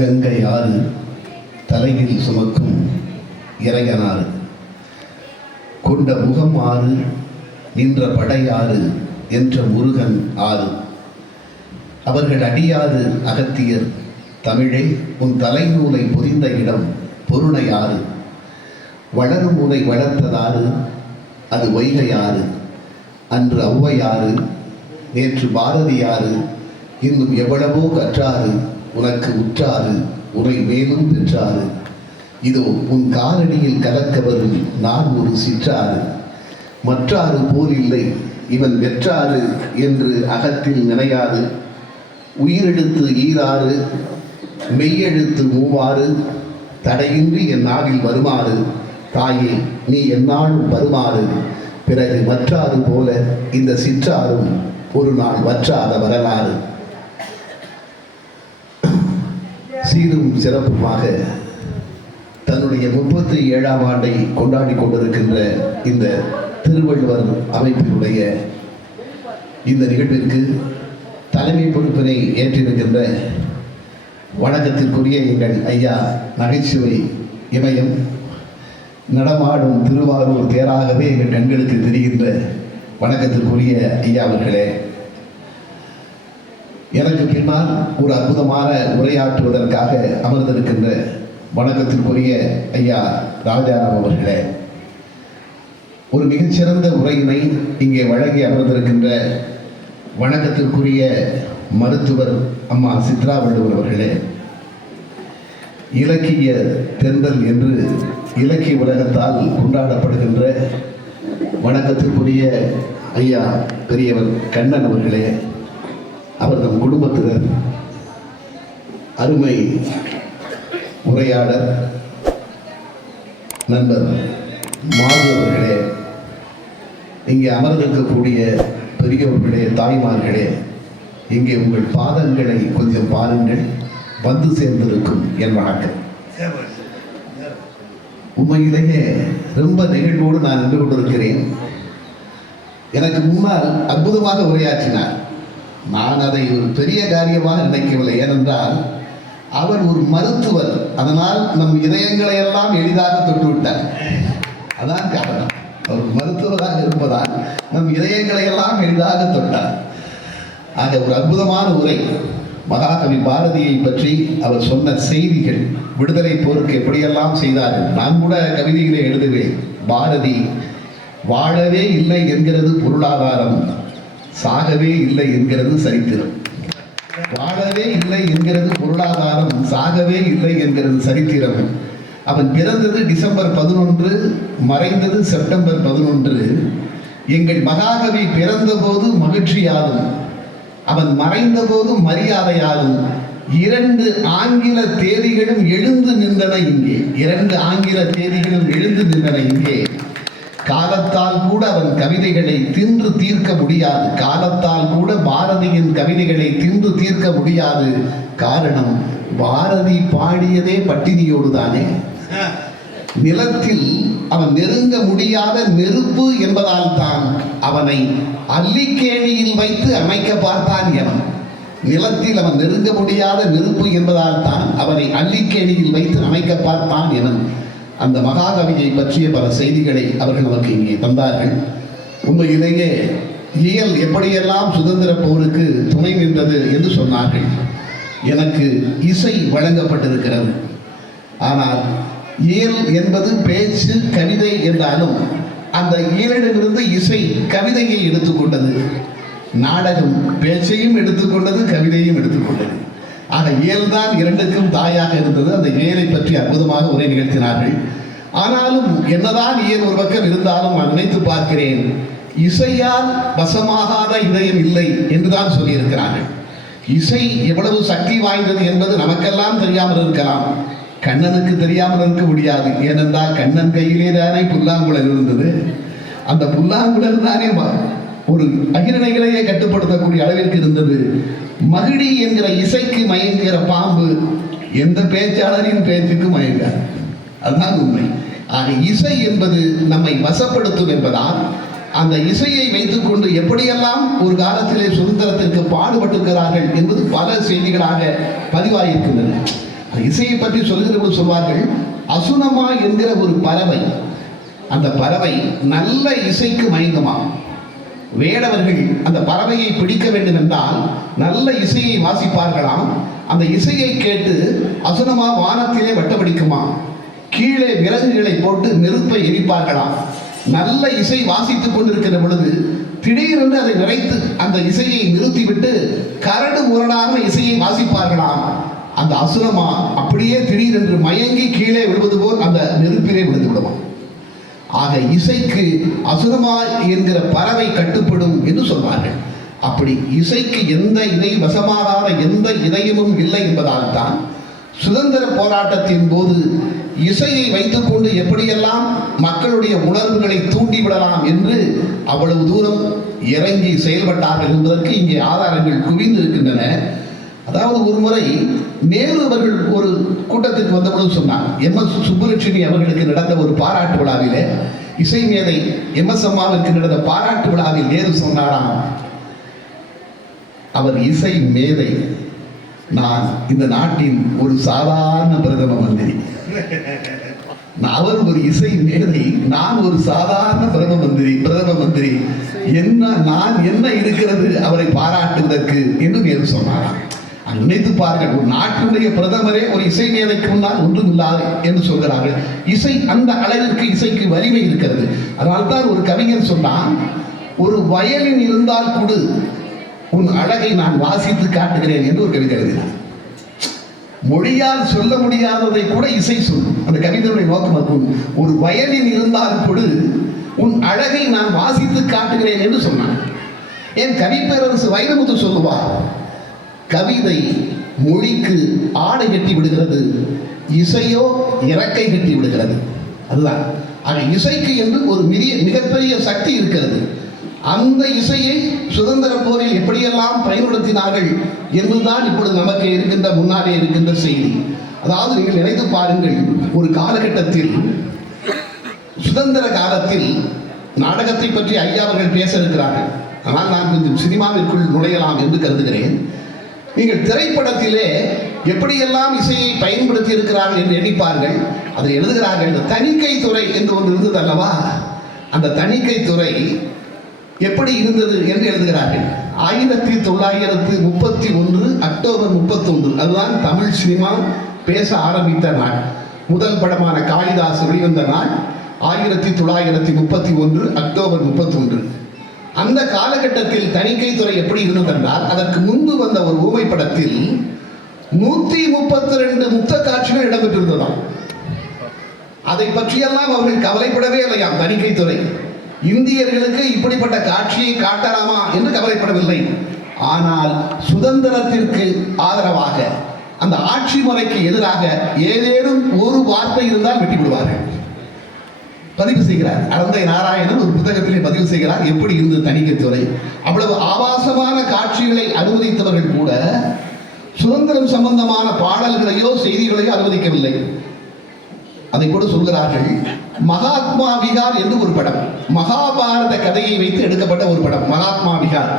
கங்கை ஆறு தலையில் சுமக்கும் இறையனாறு கொண்ட முகம் ஆறு நின்ற படையாறு என்ற முருகன் ஆறு அவர்கள் அடியாறு அகத்தியர் தமிழே உன் தலைநூலை பொதிந்த இடம் பொருணையாறு வளரும் உனை வளர்த்ததாறு அது வைகையாறு அன்று ஔவையாறு நேற்று பாரதியாறு இன்னும் எவ்வளவோ கற்றாறு உனக்கு உற்றாறு உரை மேலும் பெற்றாறு இதோ உன் காலடியில் கலக்க வரும் நான் ஒரு சிற்றாறு மற்றாறு போல் இல்லை இவன் வெற்றாறு என்று அகத்தில் நினையாது உயிரெழுத்து ஈராறு மெய்யெழுத்து மூவாறு தடையின்றி என் நாவில் வருமாறு தாயே நீ எந்நாளும் வருமாறு பிறகு மற்றாறு போல இந்த சிற்றாரும் ஒரு நாள் வற்றாத வரலாறு. சீரும் சிறப்புமாக தன்னுடைய 37ஆம் ஆண்டை கொண்டாடி கொண்டிருக்கின்ற இந்த திருவள்ளுவர் அமைப்பினுடைய இந்த நிகழ்விற்கு தலைமை பொறுப்பினை ஏற்றிருக்கின்ற வணக்கத்திற்குரிய எங்கள் ஐயா நகைச்சுவை இமயம் நடமாடும் திருவாரூர் தேராகவே எங்கள் கண்களுக்கு தெரிகின்ற வணக்கத்திற்குரிய ஐயா அவர்களே, எனக்கு பின்னால் ஒரு அற்புதமான உரையாற்றுவதற்காக அமர்ந்திருக்கின்ற வணக்கத்திற்குரிய ஐயா ராஜாராம் அவர்களே, ஒரு மிகச்சிறந்த உரையினை இங்கே வழங்கி அமர்ந்திருக்கின்ற வணக்கத்திற்குரிய மருத்துவர் அம்மா சித்ரா வள்ளுவர் அவர்களே, இலக்கிய தென்றல் என்று இலக்கிய உலகத்தால் கொண்டாடப்படுகின்ற வணக்கத்திற்குரிய ஐயா பெரியவர் கண்ணன் அவர்களே, அவர் நம் குடும்பத்தினர், அருமை உரையாடர் நண்பர் மாது அவர்களே, இங்கே அமர்ந்திருக்கக்கூடிய பெரியவர்களே, தாய்மார்களே, இங்கே உங்கள் பாதங்களை கொஞ்சம் பாருங்கள், வந்து சேர்ந்திருக்கும் என் வணக்கம். உண்மையிலேயே ரொம்ப நிகழ்வோடு நான் நின்று கொண்டிருக்கிறேன். எனக்கு முன்னால் அற்புதமாக உரையாற்றினார். நான் அதை ஒரு பெரிய காரியமாக நினைக்கவில்லை. ஏனென்றால் அவர் ஒரு மருத்துவர், அதனால் நம் இதயங்களை எல்லாம் எளிதாக தொட்டுவிட்டார். அதான் காரணம். அவர் மருத்துவராக இருப்பதால் நம் இதயங்களை எல்லாம் எளிதாக தொட்டார். ஆக ஒரு அற்புதமான உரை. மகாகவி பாரதியை பற்றி அவர் சொன்ன செய்திகள், விடுதலை போருக்கு எப்படியெல்லாம் செய்தார்கள். நான் கூட கவிதைகளை எழுதுவேன். பாரதி வாழவே இல்லை என்கிறது பொருளாதாரம், சாகவே இல்லை என்கிறது சரித்திரம். வாழவே இல்லை என்கிறது பொருளாதாரம், சாகவே இல்லை என்கிறது சரித்திரம். அவன் பிறந்தது டிசம்பர் 11, மறைந்தது செப்டம்பர் 11. எங்கள் மகாகவி பிறந்த போது மகிழ்ச்சியாகும், அவன் மறைந்த போது மரியாதையாகும். 2 ஆங்கில தேதிகளும் எழுந்து நின்றன இங்கே. 2 ஆங்கில தேதிகளும் எழுந்து நின்றன இங்கே. காலத்தால் கூட அவன் கவிதைகளை தின்று தீர்க்க முடியாது. காலத்தால் கூட பாரதியின் கவிதைகளை தின்று தீர்க்க முடியாது. காரணம், பாரதி பாடியதே பட்டினியோடு தானே. நிலத்தில் அவன் நெருங்க முடியாத நெருப்பு என்பதால் தான் அவனை அல்லிக்கேணியில் வைத்து அமைக்க பார்த்தான் எவன். நிலத்தில் அவன் நெருங்க முடியாத நெருப்பு என்பதால் தான் அவனை அல்லிக்கேணியில் வைத்து அமைக்க பார்த்தான் எவன். அந்த மகாகவியை பற்றிய பல செய்திகளை அவர்கள் நமக்கு இங்கே தந்தார்கள். உண்மையிலேயே இயல் எப்படியெல்லாம் சுதந்திர போருக்கு துணை நின்றது என்று சொன்னார்கள். எனக்கு இசை வழங்கப்பட்டிருக்கிறது. ஆனால் இயல் என்பது பேச்சு கவிதை என்றாலும் அந்த இயலிடமிருந்து இசை கவிதையை எடுத்துக்கொண்டது. நாடகம் பேச்சையும் எடுத்துக்கொண்டது, கவிதையும் எடுத்துக்கொண்டது. ஆக இயல்தான் 2க்கும் தாயாக இருந்தது. அந்த இயலை பற்றி அற்புதமாக உரை நிகழ்த்தினார்கள். ஆனாலும் என்னதான் இயல் ஒரு பக்கம் இருந்தாலும் நான் நினைத்து பார்க்கிறேன், இசையால் வசமாகாத இதயம் இல்லை என்றுதான் சொல்லியிருக்கிறார்கள். இசை எவ்வளவு சக்தி வாய்ந்தது என்பது நமக்கெல்லாம் தெரியாமல் இருக்கலாம், கண்ணனுக்கு தெரியாமல் இருக்க முடியாது. ஏனென்றால் கண்ணன் கையிலே தானே புல்லாங்குழல் இருந்தது. அந்த புல்லாங்குழல் தானே ஒரு அகிரணைகளையே கட்டுப்படுத்தக்கூடிய அளவிற்கு இருந்தது. மகிழி என்கிற இசைக்கு மயங்குகிற பாம்பு எந்த பேச்சாளரின் பேச்சுக்கு மயங்கார். அதுதான் உண்மை. ஆக இசை என்பது நம்மை வசப்படுத்தும் என்பதால் அந்த இசையை வைத்துக்கொண்டு எப்படியெல்லாம் ஒரு காலத்திலே சுதந்திரத்திற்கு பாடுபட்டிருக்கிறார்கள் என்பது பல செய்திகளாக பதிவாயிருக்கின்றன. இசையை பற்றி சொல்கிறவர்கள் சொல்வார்கள், அசுனமா என்கிற ஒரு பறவை, அந்த பறவை நல்ல இசைக்கு மயங்குமா. வேடவர்கள் அந்த பறவையை பிடிக்க வேண்டும் என்றால் நல்ல இசையை வாசிப்பார்களாம். அந்த இசையை கேட்டு அசுனமா வானத்திலே வட்டமடிக்குமா. கீழே விறகுகளை போட்டு நெருப்பை எரிப்பார்களாம். நல்ல இசை வாசித்துக் கொண்டிருக்கிற பொழுது திடீரென்று அதை நிறைத்து அந்த இசையை நிறுத்திவிட்டு கரடு முரடான இசையை வாசிப்பார்களாம். அந்த அசுனமா அப்படியே திடீரென்று மயங்கி கீழே விழுவது போல் அந்த நெருப்பிலே விழுந்து விடுவான். ஆக இசைக்கு அசுனமா என்கிற பறவை கட்டுப்படும் என்று சொல்வார்கள். அப்படி இசைக்கு எந்த இதை வசமாகாத எந்த இதயமும் இல்லை என்பதால் தான் சுதந்திர போராட்டத்தின் போது இசையை வைத்துக்கொண்டு எப்படியெல்லாம் மக்களுடைய உணர்வுகளை தூண்டிவிடலாம் என்று அவ்வளவு தூரம் இறங்கி செயல்பட்டார்கள் என்பதற்கு இங்கே ஆதாரங்கள் குவிந்து இருக்கின்றன. அதாவது ஒரு முறை நேரு அவர்கள் ஒரு கூட்டத்திற்கு வந்தபொழுது சொன்னார், எம்.எஸ். சுப்புலட்சுமி அவர்களுக்கு நடந்த ஒரு பாராட்டு விழாவிலே, இசை மேதை எம்.எஸ். அம்மாவிற்கு நடந்த பாராட்டு விழாவில் நேரு சொன்னாராம், அவர் இசை மேதை, நான் இந்த நாட்டின் ஒரு சாதாரண பிரதம மந்திரி. அவர் ஒரு இசை மேதை, நான் ஒரு சாதாரண பிரதம மந்திரி, நான் என்ன இருக்கிறது அவரை பாராட்டுவதற்கு என்று நேரு சொன்னாராம். நினைத்து பாருங்கள், ஒரு நாட்டினுடைய பிரதமரே ஒரு இசை மேதைக்கு முன்னால் ஒன்றுமில்லாது என்று சொல்கிறார்கள். இசை அந்த அளவிற்கு இசைக்கு வலிமை இருக்கிறது. அதனால்தான் ஒரு கவிஞர் சொன்னான், ஒரு வயலின் இருந்தால் கொடு, உன் அழகை நான் வாசித்து காட்டுகிறேன் என்று ஒரு கவிதை எழுதினார். மொழியால் சொல்ல முடியாததை கூட இசை சொல்லும். அந்த கவிதையுடைய நோக்கம் இருக்கும். ஒரு வயலின் இருந்தால் கொடு, உன் அழகை நான் வாசித்து காட்டுகிறேன் என்று சொன்னான். என் கவிப்பேரரசு வைரமுத்து சொல்லுவார், கவிதை மொழிக்கு ஆடை கட்டி விடுகிறது, இசையோ இறக்கை கட்டி விடுகிறது. அதுதான் ஆக இசைக்கு என்று ஒரு மிகப்பெரிய சக்தி இருக்கிறது. அந்த இசையை சுதந்திர போரில் எப்படியெல்லாம் பயன்படுத்தினார்கள் என்பதுதான் இப்பொழுது நமக்கு இருக்கின்ற முன்னாலே இருக்கின்ற செய்தி. அதாவது நீங்கள் நினைத்து பாருங்கள், ஒரு காலகட்டத்தில் சுதந்திர காலத்தில் நாடகத்தை பற்றி ஐயா அவர்கள் பேச இருக்கிறார்கள். ஆனால் நான் கொஞ்சம் சினிமாவிற்குள் நுழையலாம் என்று கருதுகிறேன். நீங்கள் திரைப்படத்திலே எப்படியெல்லாம் இசையை பயன்படுத்தி இருக்கிறார்கள் என்று எண்ணிப்பார்கள். அதை எழுதுகிறார்கள், இந்த தணிக்கை துறை என்று ஒன்று இருந்தது அல்லவா, அந்த தணிக்கை துறை எப்படி இருந்தது என்று எழுதுகிறார்கள். 1931 அக்டோபர் 31, அதுதான் தமிழ் சினிமா பேச ஆரம்பித்த நாள். முதல் படமான காளிதாஸ் வெளிவந்த நாள் 1931 அக்டோபர் 31. அந்த காலகட்டத்தில் தணிக்கை துறை எப்படி இருந்ததென்றால், அதற்கு முன்பு வந்த ஒரு ஊமை படத்தில் 132 முத்த காட்சிகள் இடம்பெற்றிருந்ததாம். அதை பற்றியெல்லாம் அவர்கள் கவலைப்படவே இல்லையாம் தணிக்கை துறை. இந்தியர்களுக்கு இப்படிப்பட்ட காட்சியை காட்டலாமா என்று கவலைப்படவில்லை. ஆனால் சுதந்திரத்திற்கு ஆதரவாக, அந்த ஆட்சி முறைக்கு எதிராக ஏதேனும் ஒரு வார்த்தை இருந்தால் வெட்டி விடுவார்கள். பதிவு செய்கிறார் அறந்தை நாராயணன் ஒரு புத்தகத்திலே பதிவு செய்கிறார் எப்படி இருந்தது தணிக்கை துறை. அவ்வளவு ஆபாசமான காட்சிகளை அனுமதித்தவர்கள் கூட சுதந்திரம் சம்பந்தமான பாடல்களையோ செய்திகளையோ அனுமதிக்கவில்லை. அதை கூட சொல்கிறார்கள், மகாத்மா விகார் என்று ஒரு படம், மகாபாரத கதையை வைத்து எடுக்கப்பட்ட ஒரு படம் மகாத்மா விகார்.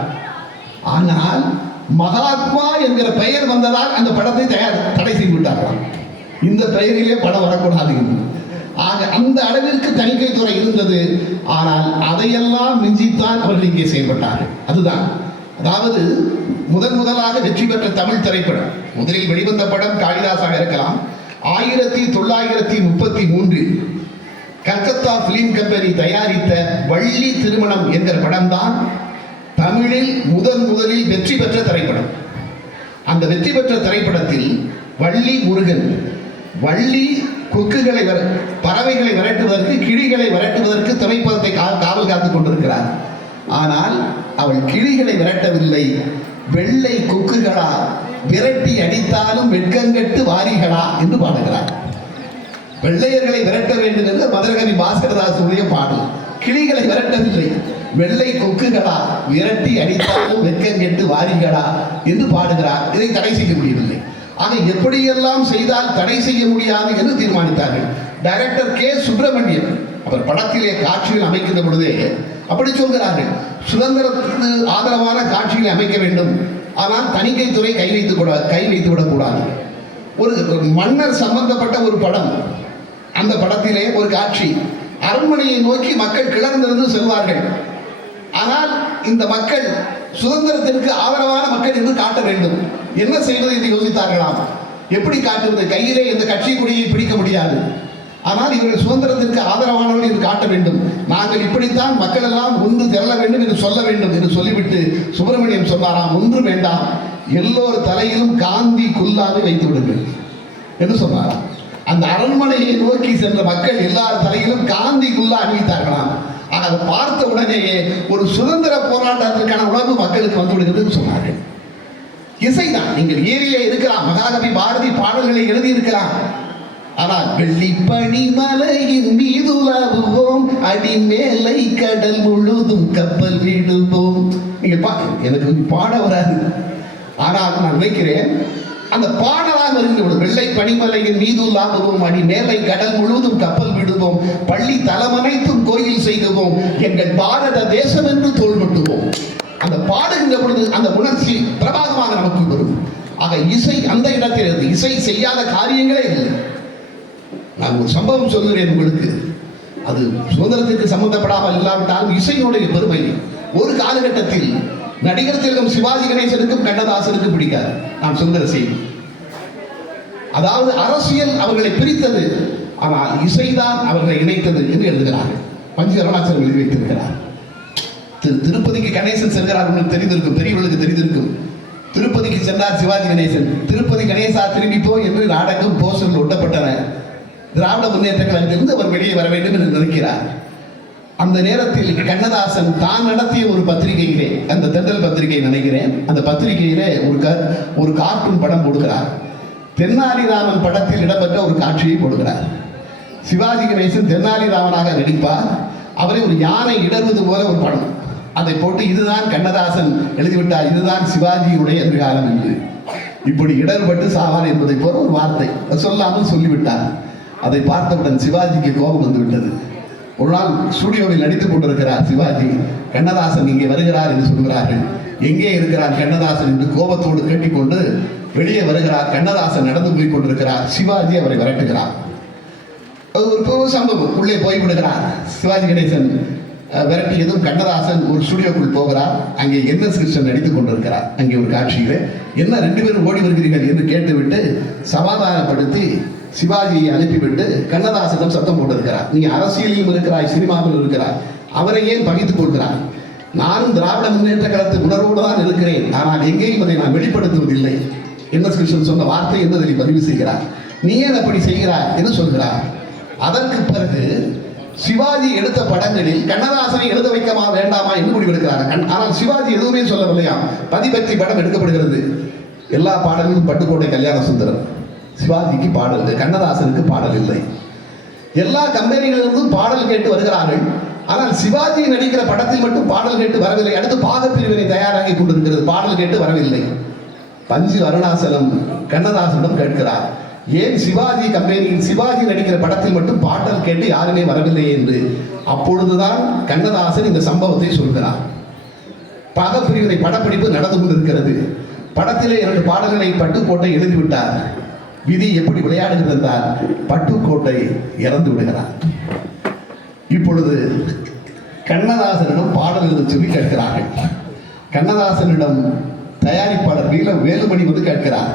ஆனால் மகாத்மா என்கிற பெயர் வந்ததால் அந்த படத்தை தடை செய்து விட்டார்களாம். இந்த பெயரிலே படம் வரக்கூடாது என்று. ஆக அந்த அளவிற்கு தணிக்கை துறை இருந்தது. ஆனால் அதையெல்லாம் மிஞ்சித்தான் அவர்கள் இங்கே செயல்பட்டார்கள். அதுதான், அதாவது முதலாக வெற்றி பெற்ற தமிழ் திரைப்படம், முதலில் வெளிவந்த படம் காளிதாசாக இருக்கலாம். 1933 கல்கத்தா பிலிம் கம்பெனி தயாரித்த வள்ளி திருமணம் என்கிற படம்தான் தமிழில் முதலில் வெற்றி பெற்ற திரைப்படம். அந்த வெற்றி பெற்ற திரைப்படத்தில் வள்ளி முருகன், வள்ளி கொக்குகளை பறவைகளை விரட்டுவதற்கு, கிளிகளை விரட்டுவதற்கு திரைப்படத்தை காவல் காத்துக் கொண்டிருக்கிறார். ஆனால் அவள் கிளிகளை விரட்டவில்லை, வெள்ளை கொக்குகளா விரட்டி அடித்தாலும் வெட்கங்கட்டு வாரிகளா என்று பாடுகிறார். வெள்ளையர்களை விரட்ட வேண்டும் என்று மதுரகவி பாஸ்கரதாசுடைய பாடல். கிளிகளை விரட்டவில்லை, வெள்ளை கொக்குகளா விரட்டி அடித்தாலும் வெட்கங்கெட்டு வாரிகளா என்று பாடுகிறார். இதை தடை செய்ய முடியவில்லை. ஆக எப்படியெல்லாம் செய்தால் தடை செய்ய முடியாது என்று தீர்மானித்தார்கள். Director K. சுப்பிரமணியன் அவர் படத்திலே காட்சிகள் அமைக்கின்ற பொழுதே அப்படி சொல்கிறார்கள், சுதந்திரத்துக்கு ஆதரவான காட்சிகளை அமைக்க வேண்டும், ஆனால் தணிக்கை துறை கை வைத்து விடக்கூடாது. ஒரு மன்னர் சம்பந்தப்பட்ட ஒரு படம். அந்த படத்திலே ஒரு காட்சி, அரண்மனையை நோக்கி மக்கள் கிளர்ந்திருந்து செல்வார்கள். ஆனால் இந்த மக்கள் சுதந்திரத்திற்கு ஆதரவான மக்கள் என்று காட்ட வேண்டும். என்ன செய்வது என்று யோசித்தார்களாம். எப்படி காட்டுவது? கையிலே இந்த கட்சி கொடியை பிடிக்க முடியாது. ஆனால் இவர்கள் சுதந்திரத்திற்கு ஆதரவானவர்கள் என்று காட்ட வேண்டும். நாங்கள் இப்படித்தான் மக்கள் எல்லாம் ஒன்று திரள வேண்டும் என்று சொல்ல வேண்டும் என்று சொல்லிவிட்டு சுப்பிரமணியம் சொன்னாராம், ஒன்று வேண்டாம், எல்லோர் தலையிலும் காந்தி குல்லாவை வைத்து விடுங்கள் என்று சொன்னாராம். அந்த அரண்மனையை நோக்கி சென்ற மக்கள் எல்லார் தலையிலும் காந்தி குல்லா அணிவித்தார்களாம். அதை பார்த்த உடனேயே ஒரு சுதந்திர போராட்டத்திற்கான உணர்வு மக்களுக்கு வந்து விடுகிறது சொன்னார்கள். இசைதான். நீங்கள் ஏரியிலே இருக்கிறான், மகாகவி பாரதி பாடல்களை எழுதியிருக்கிறான். ஆனால் வெள்ளிப்பனி மலையின் மீதுலாவுவோம், அடிமேலை கடல் முழுதும் கப்பல் விடுவோம். நீங்க எனக்கு பாட வராது, ஆனால் நான் நினைக்கிறேன் அந்த பாடலாக வருகின்ற வெள்ளை பனிமலையின் மீதுலாவுவோம், அடி மேலை கடல் முழுவதும் கப்பல் விடுவோம், பள்ளி தலமனைத்தும் கோயில் செய்துவோம், எங்கள் பாரத தேசம் என்று தோள் கொட்டுவோம். அந்த பாடுகின்ற பொழுது அந்த உணர்ச்சி பிரபாகமாக நமக்கு வரும். ஆக இசை அந்த இடத்தில் இருந்து இசை செய்யாத காரியங்களே இல்லை. நான் ஒரு சம்பவம் சொல்கிறேன் உங்களுக்கு. அது சுதந்திரத்திற்கு சம்பந்தப்படாமல் இல்லாவிட்டாலும் இசையினுடைய பெருமை. ஒரு காலகட்டத்தில் நடிகர் திலகம் சிவாஜி கணேசனுக்கும் கண்ணதாசனுக்கும் பிடிக்காது. நான் சொல்கிற செய்தி, அதாவது அரசியல் அவர்களை பிரித்தது, ஆனால் இசைதான் அவர்களை இணைத்தது என்று எழுதுகிறார்கள். பஞ்சு அருணாச்சலம் எழுதி வைத்திருக்கிறார். திருப்பதிக்கு கணேசன் செல்கிறார், உங்களுக்கு தெரிந்திருக்கும், பெரியவர்களுக்கு தெரிந்திருக்கும். திருப்பதிக்கு சென்றார் சிவாஜி கணேசன். திருப்பதி கணேசா திரும்பிப்போ என்று நாடகம் போஸ்டர்கள் ஒட்டப்பட்டன. திராவிட முன்னேற்ற கழகத்திலிருந்து அவர் வெளியே வர வேண்டும் என்று நினைக்கிறார். அந்த நேரத்தில் கண்ணதாசன் தான் நடத்திய ஒரு பத்திரிகையிலே, அந்த தென்றல் பத்திரிகை நினைக்கிறேன், அந்த பத்திரிகையிலே ஒரு கார்ட்டூன் படம் போடுகிறார். தென்னாலிராமன் படத்தில் இடம்பெற்ற ஒரு காட்சியை போடுகிறார். சிவாஜி கணேசன் தென்னாலிராமனாக நடிப்பார். அவரை ஒரு யானை இடர்வது போல ஒரு படம். அதை போட்டு இதுதான் கண்ணதாசன் எழுதிவிட்டார், இதுதான் சிவாஜியுடைய எதிர்காலம் என்று. இப்படி இடர்பட்டு சாவார் என்பதை போல ஒரு வார்த்தை சொல்லாமல் சொல்லிவிட்டார். அதை பார்த்தவுடன் சிவாஜிக்கு கோபம் வந்துவிட்டது. ஒரு நாள் ஸ்டுடியோவில் நடித்துக் கொண்டிருக்கிறார் சிவாஜி. கண்ணதாசன் இங்கே வருகிறார் என்று சொல்கிறார்கள். எங்கே இருக்கிறார் கண்ணதாசன் என்று கோபத்தோடு கேட்டுக்கொண்டு வெளியே வருகிறார். கண்ணதாசன் நடந்து போய் கொண்டிருக்கிறார். சிவாஜி அவரை விரட்டுகிறார். ஒரு சம்பவம், உள்ளே போய்விடுகிறார். சிவாஜி கணேசன் விரட்டியதும் கண்ணதாசன் ஒரு ஸ்டுடியோக்குள் போகிறார். அங்கே என்எஸ் கிருஷ்ணன் நடித்துக் கொண்டிருக்கிறார். அங்கே ஒரு காட்சியிலே என்ன 2 பேரும் ஓடி வருகிறீர்கள் என்று கேட்டுவிட்டு சமாதானப்படுத்தி சிவாஜியை அனுப்பிவிட்டு கண்ணதாசனிடம் சத்தம் போட்டிருக்கிறார். நீ அரசியலிலும் இருக்கிறாய், சினிமாவில் இருக்கிறாய், அவரை ஏன் பகித்துக் கொள்கிறார்? நானும் திராவிட முன்னேற்ற கழகத்து உணர்வோடு தான் இருக்கிறேன், ஆனால் எங்கேயும் அதை நான் வெளிப்படுத்துவதில்லை. என்எஸ் கிருஷ்ணன் சொன்ன வார்த்தை என்பதை பதிவு செய்கிறார். நீ ஏன் அப்படி செய்கிறாய் என்று சொல்கிறார். அதற்கு பிறகு சிவாஜி எடுத்த படங்களில் கண்ணதாசனை எழுத வைக்கமா வேண்டாமா என்று முடிவெடுக்கிறார். ஆனால் சிவாஜி எதுவுமே சொல்லவில்லையா. பதிபக்தி படம் எடுக்கப்படுகிறது. எல்லா பாடல்களும் பட்டுக்கோட்டை கல்யாண சுந்தரம். சிவாஜிக்கு பாடல், கண்ணதாசனுக்கு பாடல் இல்லை. எல்லா கம்பெனிகளிலிருந்தும் பாடல் கேட்டு வருகிறார்கள். ஆனால் சிவாஜி நடிக்கிற படத்தில் மட்டும் பாடல் கேட்டு வரவில்லை. அடுத்து பாகப்பிரிவினை தயாராகி கொண்டிருக்கிறது, பாடல் கேட்டு வரவில்லை. பஞ்சு அருணாச்சலம் கண்ணதாசனிடம் கேட்கிறார், ஏன் சிவாஜி கம்பெனியில் சிவாஜி நடிக்கிற படத்தில் மட்டும் பாடல் கேட்டு யாருமே வரவில்லை என்று. அப்பொழுதுதான் கண்ணதாசன் இந்த சம்பவத்தை சொல்கிறார். பாகப்பிரிவினை படப்பிடிப்பு நடந்து கொண்டிருக்கிறது. படத்திலே 2 பாடல்களை பட்டுக்கோட்டை எழுதிவிட்டார். விதி எப்படி விளையாடுகிறது என்றால் பட்டுக்கோட்டை இறந்து விடுகிறார். இப்பொழுது கண்ணதாசனிடம் பாடல் எழுத சொல்லி கேட்கிறார்கள். கண்ணதாசனிடம் தயாரிப்பாளர் வேலுமணி வந்து கேட்கிறார்.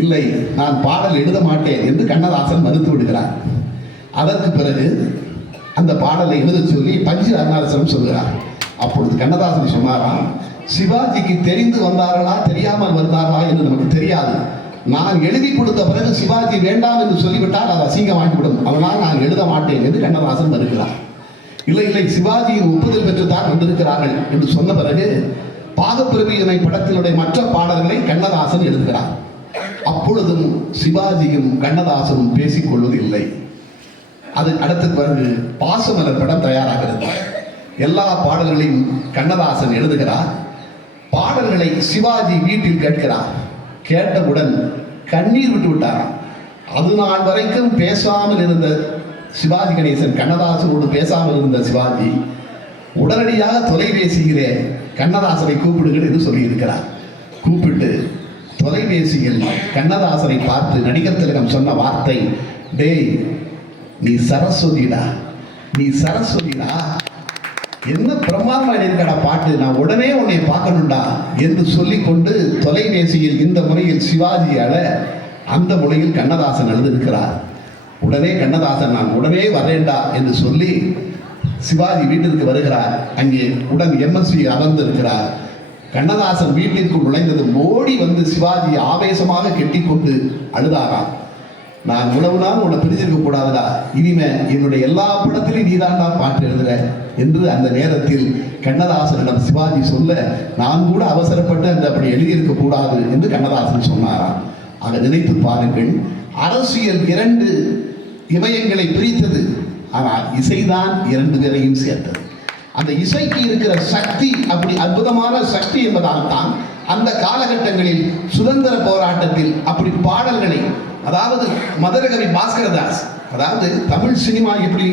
இல்லை, நான் பாடல் எழுத மாட்டேன் என்று கண்ணதாசன் மறுத்து விடுகிறார். அதற்கு பிறகு அந்த பாடலை எழுத சொல்லி பஞ்சு அருணாச்சலம் சொல்கிறார். அப்பொழுது கண்ணதாசன் சொன்னாராம், சிவாஜிக்கு தெரிந்து வந்தார்களா தெரியாமல் வந்தார்களா என்று நமக்கு தெரியாது. நான் எழுதி கொடுத்த பிறகு சிவாஜி வேண்டாம் என்று சொல்லிவிட்டால் அது அசிங்கமாகிவிடும், அதனால் நான் எழுத மாட்டேன் என்று கண்ணதாசன் வருகிறார். இல்லை இல்லை, சிவாஜியின் ஒப்புதல் பெற்றுத்தான் வந்திருக்கிறார்கள் என்று சொன்ன பிறகு பாகப்பிரிவினை படத்தினுடைய மற்ற பாடல்களை கண்ணதாசன் எழுதுகிறார். அப்பொழுதும் சிவாஜியும் கண்ணதாசனும் பேசிக்கொள்வதில்லை. அது அடுத்த பிறகு பாசமலர் படம் தயாராகிறது. எல்லா பாடல்களையும் கண்ணதாசன் எழுதுகிறார். பாடல்களை சிவாஜி வீட்டில் கேட்கிறார். கேட்டவுடன் கண்ணீர் விட்டு விட்டாராம். அது நாள் வரைக்கும் பேசாமல் இருந்த சிவாஜி கணேசன், கண்ணதாசனோடு பேசாமல் இருந்த சிவாஜி உடனடியாக தொலைபேசியிலே கண்ணதாசனை கூப்பிடுங்கள் என்று சொல்லியிருக்கிறார். கூப்பிட்டு தொலைபேசியில் கண்ணதாசனை பார்த்து நடிகர் திலகம் சொன்ன வார்த்தை, டேய் நீ சரஸ்வதிடா, நீ சரஸ்வதிடா, என்ன பிரமாதமா இருக்கடா பாட்டு, நான் உடனே உன்னை பார்க்கணும்டா என்று சொல்லிக்கொண்டு தொலைபேசியில் இந்த முறையில் சிவாஜி அழ அந்த மொழியில் கண்ணதாசன் எழுதியிருக்கிறார். உடனே கண்ணதாசன் நான் உடனே வரேன்டா என்று சொல்லி சிவாஜி வீட்டிற்கு வருகிறார். அங்கே உடன் எம்எஸ்வி அமர்ந்திருக்கிறார். கண்ணதாசன் வீட்டிற்குள் நுழைந்தது ஓடி வந்து சிவாஜி ஆவேசமாக கெட்டிக்கொண்டு அழுதாராம். நான் உணவு நாள் உன்னை பிரிஞ்சிருக்க கூடாதுடா, இனிமே என்னுடைய எல்லா படத்திலையும் நீதான்டா பாட்டு எழுதுற என்று அந்த நேரத்தில் கண்ணதாசனிடம் சிவாஜி சொல்ல, நான் கூட அவசரப்பட்டு அந்த அப்படி எழுதியிருக்க கூடாது என்று கண்ணதாசன் சொன்னாராம். அதை நினைத்து பாருங்கள், அரசியல் இரண்டு இமயங்களை பிரித்தது, ஆனால் இசைதான் இரண்டு பேரையும் சேர்த்தது. அந்த இசைக்கு இருக்கிற சக்தி அப்படி அற்புதமான சக்தி என்பதால் தான் அந்த காலகட்டங்களில் சுதந்திர போராட்டத்தில் அப்படி பாடல்களை, அதாவது மதுரகவி பாஸ்கரதாஸ், அதாவது தமிழ் சினிமா எப்படி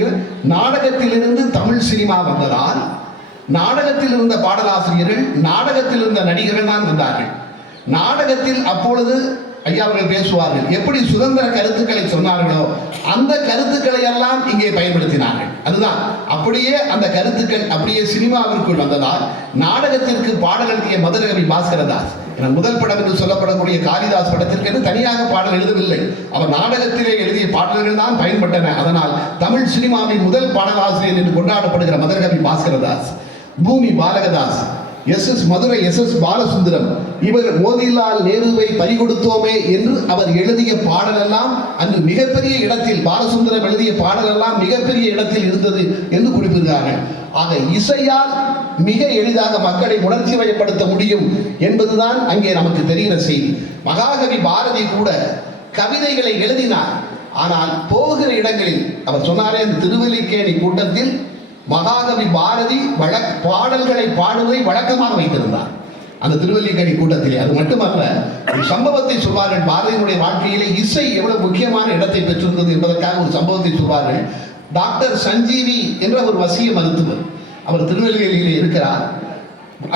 நாடகத்திலிருந்து தமிழ் சினிமா வந்ததால் நாடகத்தில் இருந்த பாடலாசிரியர்கள், நாடகத்தில் இருந்த நடிகர்கள் தான் வந்தார்கள். நாடகத்தில் அப்பொழுது ஐயா அவர்கள் பேசுவார்கள், எப்படி சுதந்திர கருத்துக்களை சொன்னார்களோ அந்த கருத்துக்களை எல்லாம் இங்கே பயன்படுத்தினார்கள். அதுதான் அப்படியே அந்த கருத்துக்கள் அப்படியே சினிமாவிற்குள் வந்ததால் நாடகத்திற்கு பாடல் எழுதிய மதுரகவி பாஸ்கரதாஸ், முதல் படம் என்று சொல்லப்படக்கூடிய காளிதாஸ் படத்திற்கு என்று தனியாக பாடல் எழுதவில்லை, அவர் நாடகத்திலே எழுதிய பாடல்கள் தான் பயன்பட்டன. அதனால் தமிழ் சினிமாவின் முதல் பாடலாசிரியர் என்று கொண்டாடப்படுகிற மதுரகவி பாஸ்கரதாஸ், பூமி பாலகதாஸ், மதுரை பாலசுந்தரம், இவர் மோதிலால் நேருவை பறிகொடுத்தோமே என்று அவர் எழுதிய பாடலெல்லாம் அன்று மிகப்பெரிய இடத்தில், பாலசுந்தரம் எழுதிய பாடலெல்லாம் மிகப்பெரிய இடத்தில் இருந்தது என்று குறிப்பிடுகிறார்கள். ஆக இசையால் மிக எளிதாக மக்களை உணர்ச்சி வயப்படுத்த முடியும் என்பதுதான் அங்கே நமக்கு தெரிகிற செய்தி. மகாகவி பாரதி கூட கவிதைகளை எழுதினார். ஆனால் போகிற இடங்களில் அவர் சொன்னாரே, திருவல்லிக்கேணி கூட்டத்தில் மகாகவி பாரதி பாடல்களை பாடுவதை வழக்கமாக வைத்திருந்தார் அந்த திருவல்லிக்கேணி கூட்டத்திலே. அது மட்டுமல்ல, ஒரு சம்பவத்தை சொல்வார்கள், பாரதியினுடைய வாழ்க்கையிலே இசை எவ்வளவு முக்கியமான இடத்தை பெற்றிருந்தது என்பதற்காக ஒரு சம்பவத்தை சொல்வார்கள். டாக்டர் சஞ்சீவி என்ற ஒரு வசிய மருத்துவர், அவர் திருநெல்வேலியிலே இருக்கிறார்.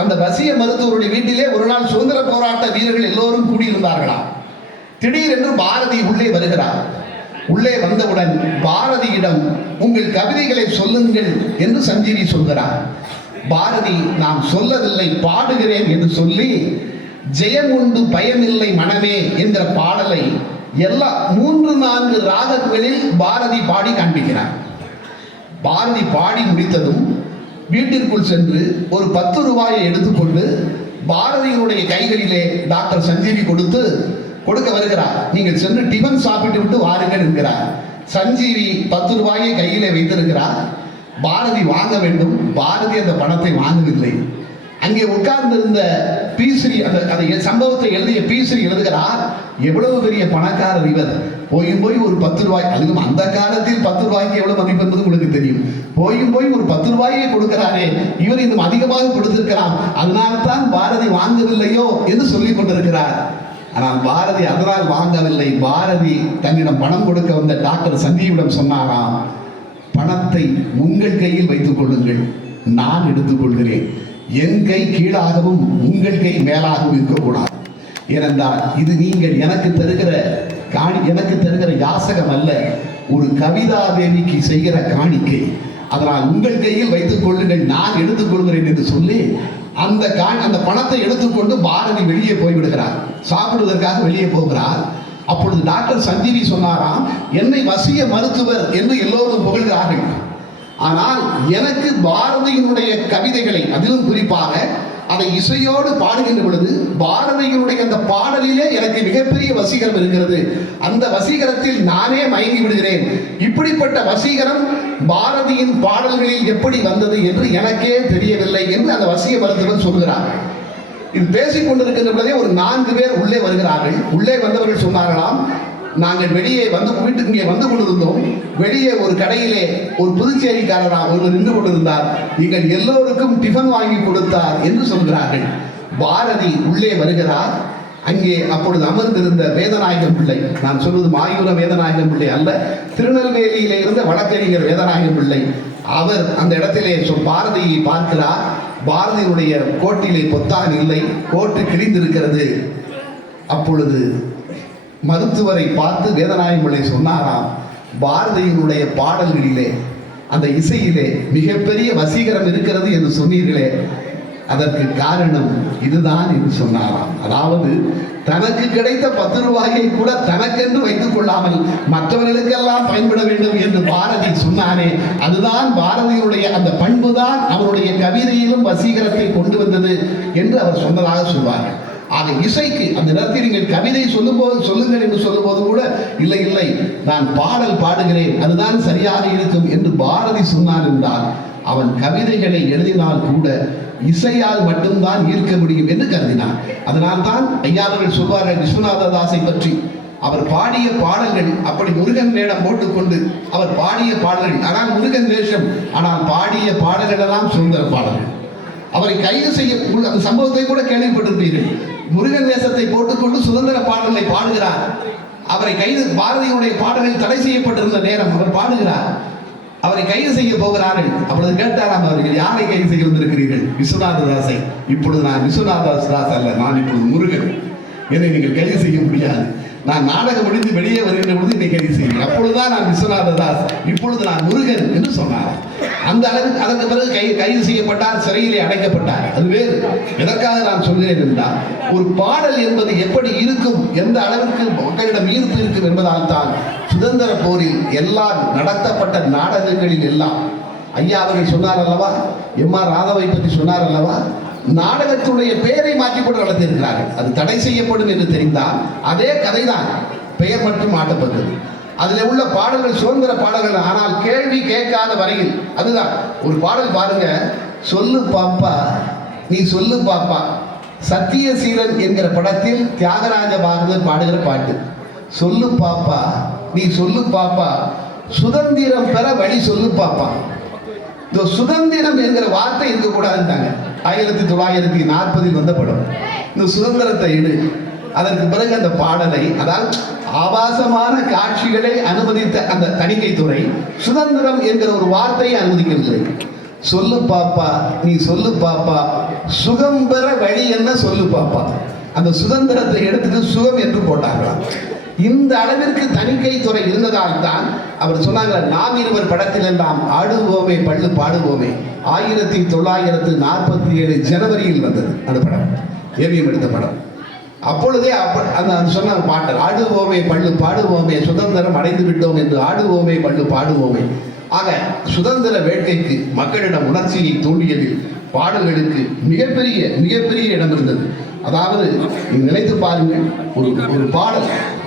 அந்த வசிய மருத்துவருடைய வீட்டிலே ஒரு நாள் சுதந்திர போராட்ட வீரர்கள் எல்லோரும் கூடியிருந்தார்களாம். திடீரென்று பாரதி உள்ளே வருகிறார். உள்ளே வந்தவுடன் பாரதியிடம் உங்கள் கவிதைகளை சொல்லுங்கள் என்று சஞ்சீவி சொல்கிறார். பாரதி நான் சொல்லவில்லை, பாடுகிறேன் என்று சொல்லி ஜெயம் உண்டு பயமில்லை மனமே என்கிற பாடலை எல்லா 3-4 ராகங்களில் பாரதி பாடி காண்பிக்கிறார். பாரதி பாடி முடித்ததும் வீட்டிற்குள் சென்று ஒரு 10 ரூபாயை எடுத்துக்கொண்டு பாரதியினுடைய கைகளிலே டாக்டர் சஞ்சீவி கொடுக்க வருகிறார். நீங்கள் சென்று டிஃபன் சாப்பிட்டு விட்டு வாருங்கள் என்கிறார். சஞ்சீவி 10 ரூபாயை கையிலே வைத்திருக்கிறார். பாரதி வாங்க வேண்டும். பாரதி அந்த பணத்தை வாங்கவில்லை. அங்கே உட்கார்ந்திருந்த பீஸ்ரீ, அந்த சம்பவத்தை எழுதிய பீஸ்ரீ எழுதுகிறார், எவ்வளவு பெரிய பணக்காரர் இவர், போய் ஒரு 10 ரூபாய், அதுவும் அந்த காலத்தில் 10 ரூபாய்க்கு எவ்வளவு மதிப்பு என்பது உங்களுக்கு தெரியும், போய் ஒரு 10 ரூபாயை கொடுக்கிறாரே, இவர் இன்னும் அதிகமாக கொடுத்திருக்கிறார், அதனால்தான் பாரதி வாங்கவில்லையோ என்று சொல்லிக் கொண்டிருக்கிறார். ஆனால் பாரதி அதனால் வாங்கவில்லை. பாரதி தன்னிடம் பணம் கொடுக்க வந்த டாக்டர் சஞ்சீவிடம் சொன்னாராம், பணத்தை உங்கள் கையில் வைத்துக் கொள்ளுங்கள், நான் எடுத்துக்கொள்கிறேன், என் கை கீழாகவும் உங்கள் கை மேலாகவும் இருக்கக்கூடாது. ஏனென்றால் இது நீங்கள் எனக்கு தருகிற யாசகம் அல்ல, ஒரு கவிதா தேவிக்கு செய்கிற காணிக்கை. அதனால் உங்கள் கையில் வைத்துக் கொள்ளுங்கள், நான் எடுத்துக்கொள்கிறேன் என்று சொல்லி அந்த பணத்தை எடுத்துக்கொண்டு பாரதி வெளியே போய்விடுகிறார். சாப்பிடுவதற்காக வெளியே போகிறார். அப்பொழுது டாக்டர் சஞ்சீவி சொன்னாராம், என்னை வசிய மருத்துவர் என்று எல்லோரும் புகழ்கிறார்கள், ஆனால் எனக்கு பாரதியினுடைய கவிதைகளை, அதிலும் குறிப்பாக அதை இசையோடு பாடுகின்ற பொழுது பாரதியினுடைய அந்த பாடலிலே எனக்கு மிகப்பெரிய வசீகரம் இருக்கிறது, அந்த வசீகரத்தில் நானே மயங்கி விடுகிறேன். இப்படிப்பட்ட வசீகரம் பாரதியின் பாடல்களில் எப்படி வந்தது என்று எனக்கே தெரியவில்லை என்று அந்த வசிய மருத்துவர் சொல்கிறார். இது பேசிக் கொண்டிருக்கின்ற பொழுதே ஒரு 4 பேர் உள்ளே வருகிறார்கள். உள்ளே வந்தவர்கள் சொன்னார்களாம், நாங்கள் வெளியே வீட்டுக்கு இங்கே வந்து கொண்டிருந்தோம், வெளியே ஒரு கடையிலே ஒரு புதுச்சேரிக்காரரா ஒருவர் நின்று கொண்டிருந்தார், நீங்கள் எல்லோருக்கும் டிஃபன் வாங்கி கொடுத்தார் என்று சொல்கிறார்கள். பாரதி உள்ளே வருகிறார். அங்கே அப்பொழுது அமர்ந்திருந்த வேதநாயகம் பிள்ளை, நான் சொல்வது மாயூர வேதநாயகம் பிள்ளை அல்ல, திருநெல்வேலியிலே இருந்த வழக்கறிஞர் வேதநாயகம் பிள்ளை, அவர் அந்த இடத்திலே பாரதியை பார்க்கிறார். பாரதியினுடைய கோட்டிலே பொத்தான் இல்லை, கோட்டு கிழிந்திருக்கிறது. அப்பொழுது மருத்துவரை பார்த்து வேதநாயகம் பிள்ளை சொன்னாராம், பாரதியினுடைய பாடல்களிலே அந்த இசையிலே மிகப்பெரிய வசீகரம் இருக்கிறது என்று சொன்னீர்களே, அதற்கு காரணம் இதுதான் என்று சொன்னாராம். அதாவது தனக்கு கிடைத்த 10 ரூபாயை கூட தனக்கென்று வைத்துக் கொள்ளாமல் மற்றவர்களுக்கெல்லாம் பயன்பட வேண்டும் என்று பாரதி சொன்னானே, அதுதான் பாரதியுடைய அந்த பண்புதான் அவருடைய கவிதையிலும் வசீகரத்தை கொண்டு வந்தது என்று அவர் சொன்னதாக சொல்வார்கள். ஆக இசைக்கு அந்த நேரத்தில் நீங்கள் கவிதை சொல்லுங்கள் என்று சொல்லும்போது கூட இல்லை இல்லை நான் பாடல் பாடுகிறேன், அதுதான் சரியாக இருக்கும் என்று பாரதி சொன்னார் என்றால் அவன் கவிதைகளை எழுதினால் கூட இசையால் மட்டும்தான் ஈர்க்க முடியும் என்று கருதினார். அதனால் தான் ஐயாவர்கள் சொல்வார்கள் விஸ்வநாததாஸை பற்றி, அவர் பாடிய பாடல்கள் அப்படி முருகன் வேடம் போட்டுக்கொண்டு அவர் பாடிய பாடல்கள், ஆனால் முருகன் வேஷம், ஆனால் பாடிய பாடல்கள் எல்லாம் சுதந்திர பாடல்கள். அவரை கைது செய்ய அந்த சம்பவத்தை கூட கேள்விப்பட்டிருப்பீர்கள். முருகன் வேஷத்தை போட்டுக்கொண்டு சுதந்திர பாடல்களை பாடுகிறார். அவரை கைது, பாரதியுடைய பாடல்கள் தடை செய்யப்பட்டிருந்த நேரம் அவர் பாடுகிறார். அவரை கைது செய்ய போகிறார்கள். அப்பொழுது கேட்டாராம் அவர்கள், யாரை கைது செய்ய வந்திருக்கிறீர்கள்? விஸ்வநாததாஸை. இப்பொழுது நான் விஸ்வநாததாஸ் அல்ல, நான் இப்பொழுது முருகன், என்னை நீங்கள் கைது செய்ய முடியாது. நான் நாடகம் முடிந்து வெளியே வருகின்ற பொழுது என்னை கைது செய்யுங்கள். அப்பொழுதுதான் நான் விஸ்வநாததாஸ், இப்பொழுது நான் முருகன் என்று சொன்னார். அந்த அளவுக்கு அதற்கு பிறகு கைது செய்யப்பட்டார், சிறையிலே அடைக்கப்பட்டார். அது வேறு. எதற்காக நான் சொல்கிறேன் என்றால், ஒரு பாடல் என்பது எப்படி இருக்கும், எந்த அளவிற்கு மக்களிடம் ஈர்ப்பு இருக்கும் என்பதால் தான் சுதந்திர போரில் எல்லா நடத்தப்பட்ட நாடகங்களில் எல்லாம் ஐயா அவர்கள் சொன்னார் அல்லவா, எம்.ஆர். ராதாவை பற்றி சொன்னார் அல்லவா, நாடகத்துடைய பெயரை மாற்றி போட்டு நடத்தியிருக்கிறார்கள். அது தடை செய்யப்படும் என்று தெரிந்தால் அதே கதைதான், பெயர் மட்டும் மாற்றப்பட்டது. அதில் உள்ள பாடல்கள் சுதந்திர பாடல்கள், ஆனால் கேள்வி கேட்காத வரையில். அதுதான் ஒரு பாடல் பாருங்க, சொல்லு பாப்பா நீ சொல்லு பாப்பா, சத்தியசீலன் என்கிற படத்தில் தியாகராஜ பாரதர் பாடுகிற பாட்டு. சொல்லு பாப்பா நீ சொல்லு பாப்பா, சுதந்திரம் பெற வழி சொல்லு பாப்பா. இந்த சுதந்திரம் என்கிற வார்த்தை இருக்கக்கூடாதுட்டாங்க. 1940 வந்த படம். இந்த சுதந்திரத்தை எடு. அதற்கு பிறகு அந்த பாடலை, அதாவது ஆபாசமான காட்சிகளை அனுமதித்த அந்த தணிக்கைத்துறை சுதந்திரம் என்கிற ஒரு வார்த்தையை அனுமதிக்கவில்லை. சொல்லு பாப்பா நீ சொல்லு பாப்பா, சுகம் பெற வழி என்ன சொல்லு பாப்பா. அந்த சுதந்திரத்தை எடுத்துட்டு சுகம் என்று போட்டார்களாம். இந்த அளவிற்கு தணிக்கைத்துறை இருந்ததால் தான் அவர் சொன்னாங்க, நாம் இருவர் படத்தில் எல்லாம் ஆடுவோமே பள்ளு பாடுவோமே 1947 ஜனவரியில் வந்தது அந்த படம், ஏவிஎம் எடுத்த படம். அப்பொழுதே அந்த சொன்ன பாட்டல், ஆடுவோமே பள்ளு பாடுவோமே சுதந்திரம் அடைந்து விட்டோம் என்று ஆடுவோமே பள்ளு பாடுவோமே. ஆக சுதந்திர வேட்கைக்கு மக்களிடம் உணர்ச்சியை தூண்டியதில் பாடல்களுக்கு மிகப்பெரிய இடம் இருந்தது. அதாவது நினைத்து பாருங்கள்,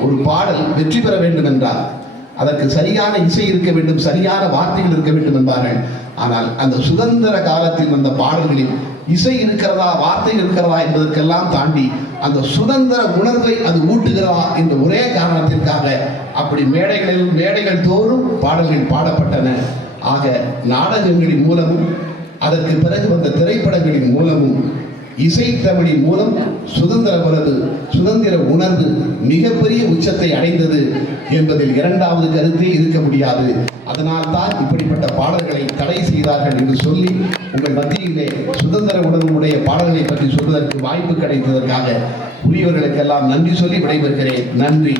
ஒரு பாடல் வெற்றி பெற வேண்டும் என்றால் அதற்கு சரியான இசை இருக்க வேண்டும், சரியான வார்த்தைகள் இருக்க வேண்டும் என்பார்கள். ஆனால் அந்த சுதந்திர காலத்தில் வந்த பாடல்களில் இசை இருக்கிறதா, வார்த்தை இருக்கிறதா என்பதற்கெல்லாம் தாண்டி அந்த சுதந்திர உணர்வை அது ஊட்டுகிறதா என்ற ஒரே காரணத்திற்காக அப்படி மேடைகள் தோறும் பாடல்கள் பாடப்பட்டன. ஆக நாடகங்களின் மூலமும் அதற்கு பிறகு வந்த திரைப்படங்களின் மூலமும் இசைத்தமிழின் மூலம் சுதந்திர உணர்வு மிகப்பெரிய உச்சத்தை அடைந்தது என்பதில் இரண்டாவது கருத்தே இருக்க முடியாது. அதனால் தான் இப்படிப்பட்ட பாடல்களை தடை செய்தார்கள் என்று சொல்லி உங்கள் மத்தியிலே சுதந்திர உணர்வுடைய பாடல்களை பற்றி சொல்வதற்கு வாய்ப்பு கிடைத்ததற்காக உரியவர்களுக்கெல்லாம் நன்றி சொல்லி விடைபெறுகிறேன். நன்றி.